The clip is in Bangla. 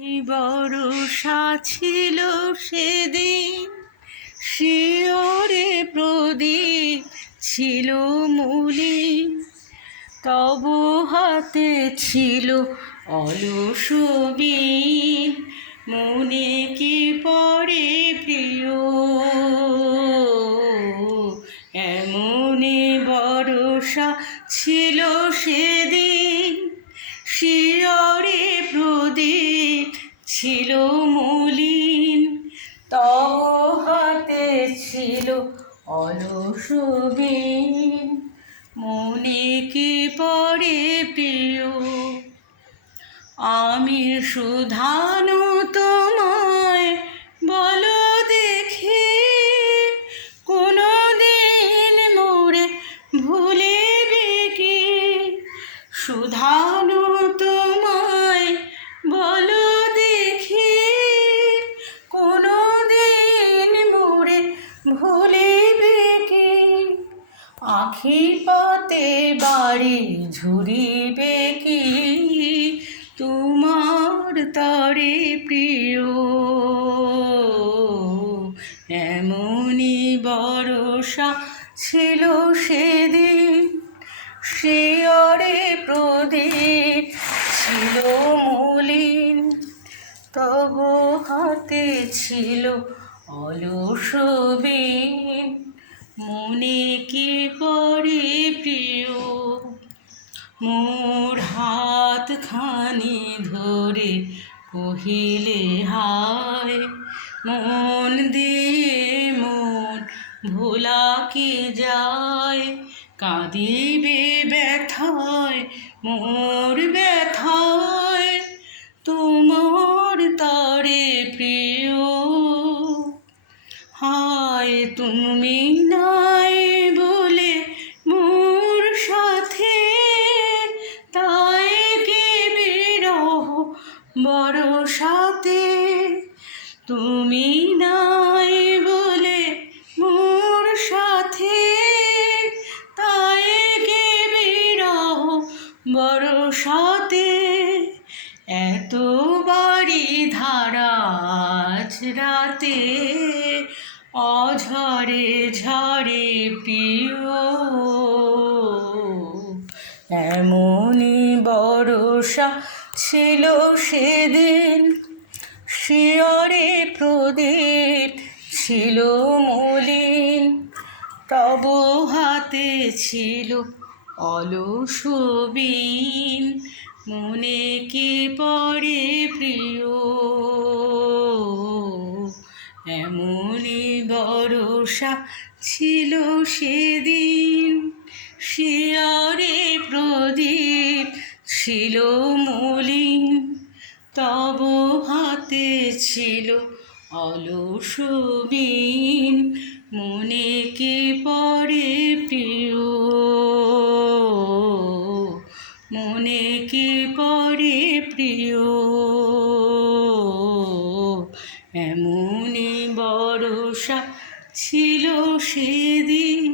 বরষা ছিল সেদিন, শিয়রে প্রদীপ ছিল মলিন, তব হাতে ছিল অলস বীণ, মনে কি পড়ে প্রিয়। এমনি বরষা ছিল সেদিন, শিয়রে প্রদীপ ছিল মলিন, তব হাতে ছিল অলস বীণ, মনে কি পড়ে প্রিয়। আমি শুধানু তোমায় বলো দেখি, কোনো দিন মোরে ভুলিবে কি? শুধানু তোমায় বলো দেখি, কোনো দিন মোরে ভুলিবে কি? আখি পথে বাড়ি ঝুরিবে কি তোমার তরে প্রিয়। এমনি বরষা ছিল সেদিন, শিয়রে প্রদীপ ছিল মলিন, তব হাতে ছিল অলস বীণ, মনে কি পড়ে প্রিয়। মোর হাত খানি ধরে কহিলে হায়, মন দিয়ে মন ভোলা কি যায়? কাঁদিবে ব্যথায় মোর ব্যথায়, তোমার তরে প্রিয়। হায় তুমি নাই বলে মোর সাথে, তাই কি বিরহ বরষাতে। তুমি নাই বলে মোর সাথে, তাই কি বিরহ বরষাতে। এত বাড়ি ধারা আজ রাতে, অঝরে ঝরে প্রিয়। এমনি বরষা ছিল সেদিন, শিয়রে প্রদীপ ছিল মলিন, তব হাতে ছিল অলস বীণ, মনে কি পড়ে প্রিয়। এমনি বরষা ছিল সেদিন, শিয়রে প্রদীপ ছিল মলিন, তব হাতে ছিল অলস বীণ, মনে কি পড়ে প্রিয়। মনে কি পড়ে প্রিয়। এমনি বরষা ছিল সেদিন।